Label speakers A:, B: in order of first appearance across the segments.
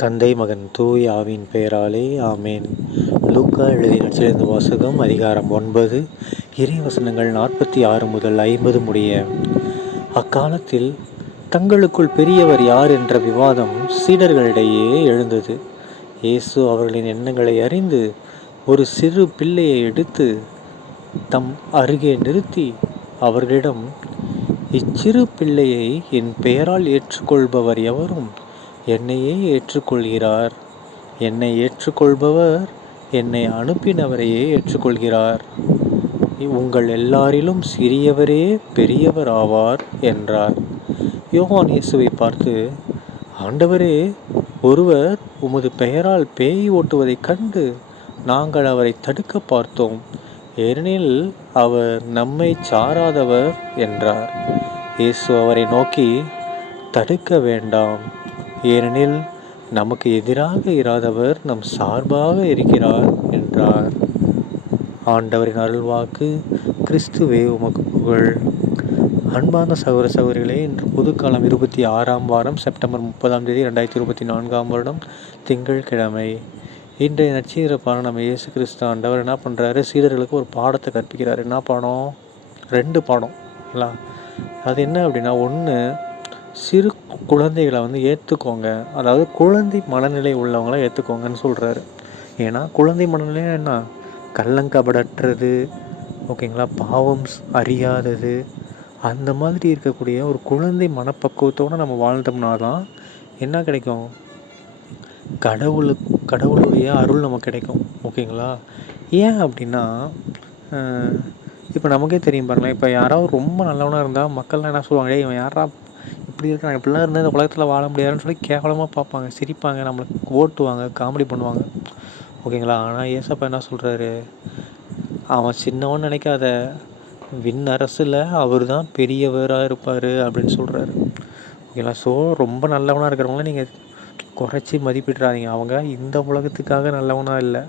A: தந்தை மகன் தூய் ஆவின் பெயராலே ஆமேன். லூக்கா எழுதிய நச்சிலிருந்து வாசகம் அதிகாரம் ஒன்பது இறை வசனங்கள் நாற்பத்தி ஆறு முதல் ஐம்பது முடிய. அக்காலத்தில் தங்களுக்குள் பெரியவர் யார் என்ற விவாதம் சீடர்களிடையே எழுந்தது. இயேசு அவர்களின் எண்ணங்களை அறிந்து ஒரு சிறு பிள்ளையை எடுத்து தம் அருகே நிறுத்தி அவர்களிடம் இச்சிறு பிள்ளையை என் பெயரால் ஏற்றுக்கொள்பவர் எவரும் என்னையே ஏற்றுக்கொள்கிறார். என்னை ஏற்றுக்கொள்பவர் என்னை அனுப்பினவரையே ஏற்றுக்கொள்கிறார். உங்கள் எல்லாரிலும் சிறியவரே பெரியவர் ஆவார் என்றார். யோகான் இயேசுவை பார்த்து ஆண்டவரே ஒருவர் உமது பெயரால் பேய் ஓட்டுவதைக் கண்டு நாங்கள் அவரை தடுக்க பார்த்தோம். ஏனெனில் அவர் நம்மை சாராதவர் என்றார். இயேசு அவரை நோக்கி தடுக்க வேண்டாம். ஏனெனில் நமக்கு எதிராக இராதவர் நம் சார்பாக இருக்கிறார் என்றார். ஆண்டவரின் அருள்வாக்கு கிறிஸ்துவே உமக்கு புகழ். அன்பார்ந்த சகோதர சகோதரிகளே இன்று புதுக்காலம் இருபத்தி ஆறாம் வாரம் செப்டம்பர் முப்பதாம் தேதி ரெண்டாயிரத்தி இருபத்தி நான்காம் வருடம் திங்கட்கிழமை இன்றைய நச்சீர நம்ம இயேசு கிறிஸ்து ஆண்டவர் என்ன பண்ணுறாரு சீடர்களுக்கு ஒரு பாடத்தை கற்பிக்கிறார். என்ன பாடம்? ரெண்டு பாடம் இல்லை அது என்ன அப்படின்னா ஒன்று சிறு குழந்தைகளை வந்து ஏற்றுக்கோங்க அதாவது குழந்தை மனநிலை உள்ளவங்களை ஏற்றுக்கோங்கன்னு சொல்கிறாரு ஏன்னா குழந்தை மனநிலை என்ன? கள்ளங்கபடற்றது ஓகேங்களா? பாவம் அறியாதது அந்த மாதிரி இருக்கக்கூடிய ஒரு குழந்தை மனப்பக்குவத்தோடு நம்ம வாழ்ந்தோம்னா தான் என்ன கிடைக்கும்? கடவுளு கடவுளுடைய அருள் நமக்கு கிடைக்கும். ஓகேங்களா? ஏன் அப்படின்னா இப்போ நமக்கே தெரியும் பாருங்களேன். இப்போ யாராவது ரொம்ப நல்லவனாக இருந்தால் மக்கள்லாம் என்ன சொல்லுவாங்க இவன் யாரா இப்படி இருக்கான் இப்படிலாம் இருந்தால் இந்த உலகத்தில் வாழ முடியாதுன்னு சொல்லி கேவலமாக பார்ப்பாங்க. சிரிப்பாங்க. நம்மளுக்கு ஓட்டுவாங்க. காமெடி பண்ணுவாங்க. ஓகேங்களா? ஆனால் ஏசப்பா என்ன சொல்கிறாரு அவன் சின்னவன் நினைக்காத. விண் அரசில் அவர் தான் பெரியவராக இருப்பார் அப்படின்னு சொல்கிறாரு ஓகேங்களா? ஸோ ரொம்ப நல்லவனாக இருக்கிறவங்கள நீங்கள் குறைச்சி மதிப்பிடுறாதீங்க அவங்க இந்த உலகத்துக்காக நல்லவனாக இல்லை.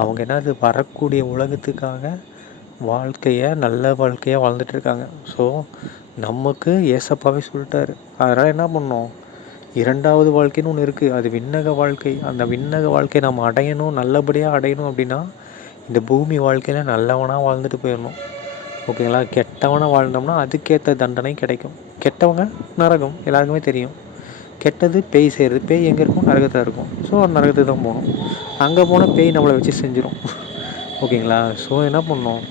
A: அவங்க என்னது வரக்கூடிய உலகத்துக்காக வாழ்க்கையை நல்ல வாழ்க்கையாக வாழ்ந்துட்டுருக்காங்க ஸோ நமக்கு ஏசப்பாவே சொல்லிட்டாரு. அதனால் என்ன பண்ணோம்? இரண்டாவது வாழ்க்கைன்னு ஒன்று இருக்குது அது விண்ணக வாழ்க்கை. அந்த விண்ணக வாழ்க்கையை நம்ம அடையணும் நல்லபடியாக அடையணும் அப்படின்னா இந்த பூமி வாழ்க்கையில் நல்லவனாக வாழ்ந்துட்டு போயிடணும். ஓகேங்களா? கெட்டவனாக வாழ்ந்தோம்னா அதுக்கேற்ற தண்டனை கிடைக்கும். கெட்டவங்க நரகம். எல்லாருக்குமே தெரியும். கெட்டது பேய் செய்கிறது பேய் எங்கே இருக்கும்? நரகத்தில் இருக்கும். ஸோ அந்த நரகத்துக்கு தான் போகணும். அங்கே போனால் பேய் நம்மளை வச்சு செஞ்சிடும் ஓகேங்களா? ஸோ என்ன பண்ணோம்?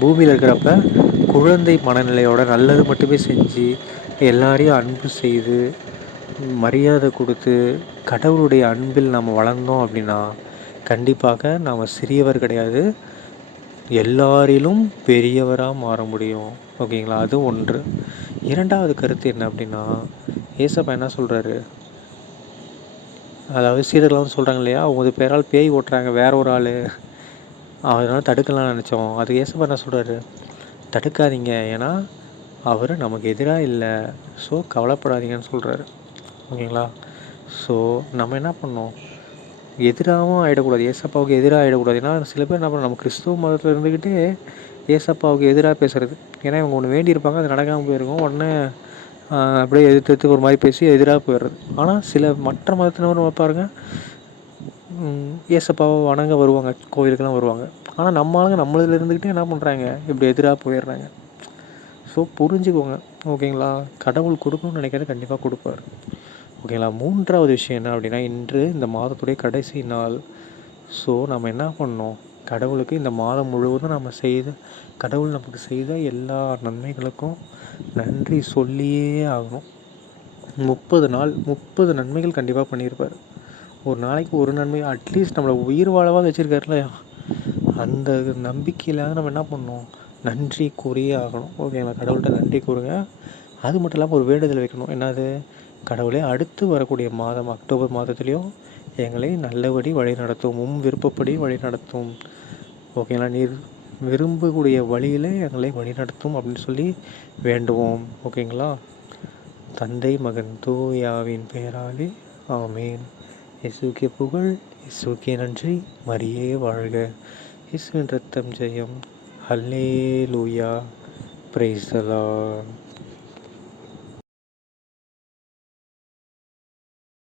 A: பூமியில் இருக்கிறப்ப குழந்தை மனநிலையோட நல்லது மட்டுமே செஞ்சு எல்லாரையும் அன்பு செய்து மரியாதை கொடுத்து கடவுளுடைய அன்பில் நம்ம வளர்ந்தோம் அப்படின்னா கண்டிப்பாக நாம் சிறியவர் கிடையாது. எல்லாரிலும் பெரியவராக மாற முடியும். ஓகேங்களா? அது ஒன்று. இரண்டாவது கருத்து என்ன அப்படின்னா ஏசப்பா என்ன சொல்கிறாரு அதாவது சீடர்கள் வந்து சொல்கிறாங்க இல்லையா உங்கள் பேரால் பேய் ஓட்டுறாங்க வேற ஒரு ஆள். அதனால் தடுக்கலாம்னு நினச்சோம். அது ஏசப்பா என்ன சொல்கிறாரு தடுக்காதீங்க. ஏன்னா அவர் நமக்கு எதிராக இல்லை. ஸோ கவலைப்படாதீங்கன்னு சொல்கிறாரு ஓகேங்களா? ஸோ நம்ம என்ன பண்ணோம்? எதிராகவும் ஆகிடக்கூடாது ஏசப்பாவுக்கு எதிராக ஆகிடக்கூடாது ஏன்னா சில பேர் என்ன பண்ணணும் நம்ம கிறிஸ்துவ மதத்தில் இருந்துக்கிட்டு ஏசப்பாவுக்கு எதிராக பேசுகிறது ஏன்னா இவங்க ஒன்று வேண்டியிருப்பாங்க அது நடக்காமல் போயிருக்கும். உடனே அப்படியே எதிர்த்து எதிர்த்து ஒரு மாதிரி பேசி எதிராக போயிடுறது. ஆனால் சில மற்ற மதத்தினரும் பாருங்கள் ஏசப்பாவை வணங்க வருவாங்க கோவிலுக்கெல்லாம் வருவாங்க. ஆனால் நம்ம ஆளுங்க நம்மளதில் இருந்துக்கிட்டே என்ன பண்ணுறாங்க இப்படி எதிராக போயிடுறாங்க. ஸோ புரிஞ்சுக்கோங்க ஓகேங்களா? கடவுள் கொடுக்கணும்னு நினைக்கிறத கண்டிப்பாக கொடுப்பார். ஓகேங்களா? மூன்றாவது விஷயம் என்ன அப்படின்னா இன்று இந்த மாதத்துடைய கடைசி நாள். ஸோ நம்ம என்ன பண்ணோம் கடவுளுக்கு இந்த மாதம் முழுவதும் நம்ம செய்த கடவுள் நமக்கு செய்த எல்லா நன்மைகளுக்கும் நன்றி சொல்லியே ஆகணும். முப்பது நாள் முப்பது நன்மைகள் கண்டிப்பாக பண்ணியிருப்பார். ஒரு நாளைக்கு ஒரு நன்மை அட்லீஸ்ட் நம்மளை உயிர் வாழவாக வச்சுருக்காருல அந்த நம்பிக்கையில் நம்ம என்ன பண்ணோம் நன்றி கூறியே ஆகணும். ஓகேங்களா கடவுள்கிட்ட நன்றி கூறுங்க. அது மட்டும் இல்லாமல் ஒரு வேண்டுதல் வைக்கணும். என்னது? கடவுளே அடுத்து வரக்கூடிய மாதம் அக்டோபர் மாதத்துலேயும் எங்களை நல்லபடி வழி நடத்தும் உம் விருப்பப்படி வழி நடத்தும். ஓகேங்களா நீர் விரும்பக்கூடிய வழியில் எங்களை வழிநடத்தும் அப்படின்னு சொல்லி வேண்டுவோம். ஓகேங்களா? தந்தை மகன் தூயாவின் பெயராலே ஆமேன். இசுக்கிய புகழ் இசுக்கிய நன்றி மரியே வாழ்க. இசுவின் ரத்தம் ஜெயம். ஹல்லே லூயா பிரைசலா